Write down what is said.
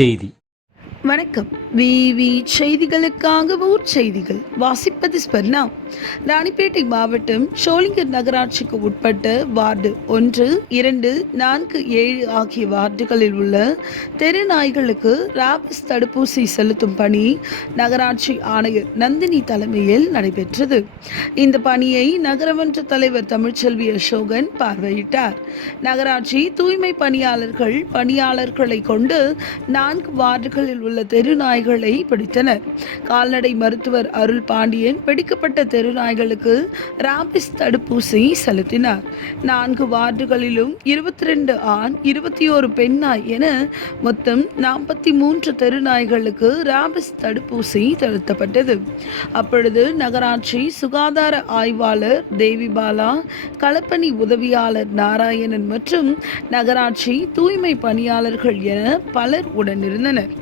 செய்தி. வணக்கம். விவி செய்திகளுக்காக ஊர் செய்திகள் வாசிப்பது ஸ்பர்ணா. ராணிப்பேட்டை மாவட்டம் ஷோலிங்கர் நகராட்சிக்கு உட்பட்ட வார்டு 1, 2, 4, 7 ஆகிய வார்டுகளில் உள்ள தெரு நாய்களுக்கு ராபிஸ் தடுப்பூசி செலுத்தும் பணி நகராட்சி ஆணையர் நந்தினி தலைமையில் நடைபெற்றது. இந்த பணியை நகரமன்ற தலைவர் தமிழ்ச்செல்வி அசோகன் பார்வையிட்டார். நகராட்சி தூய்மை பணியாளர்களை கொண்டு 4 வார்டுகளில் உள்ள தெரு நாய்களை பிடித்தனர். கால்நடை மருத்துவர் அருள் பாண்டியன் பிடிக்கப்பட்ட தெரு நாய்களுக்கு ராபிஸ் தடுப்பூசி செலுத்தினார். 4 வார்டுகளிலும் 22 ஆண் 21 பெண் நாய் என மொத்தம் 43 தெரு நாய்களுக்கு ராபிஸ் தடுப்பூசி செலுத்தப்பட்டது. அப்பொழுது நகராட்சி சுகாதார ஆய்வாளர் தேவிபாலா, களப்பணி உதவியாளர் நாராயணன் மற்றும் நகராட்சி தூய்மை பணியாளர்கள் என பலர் உடனிருந்தனர்.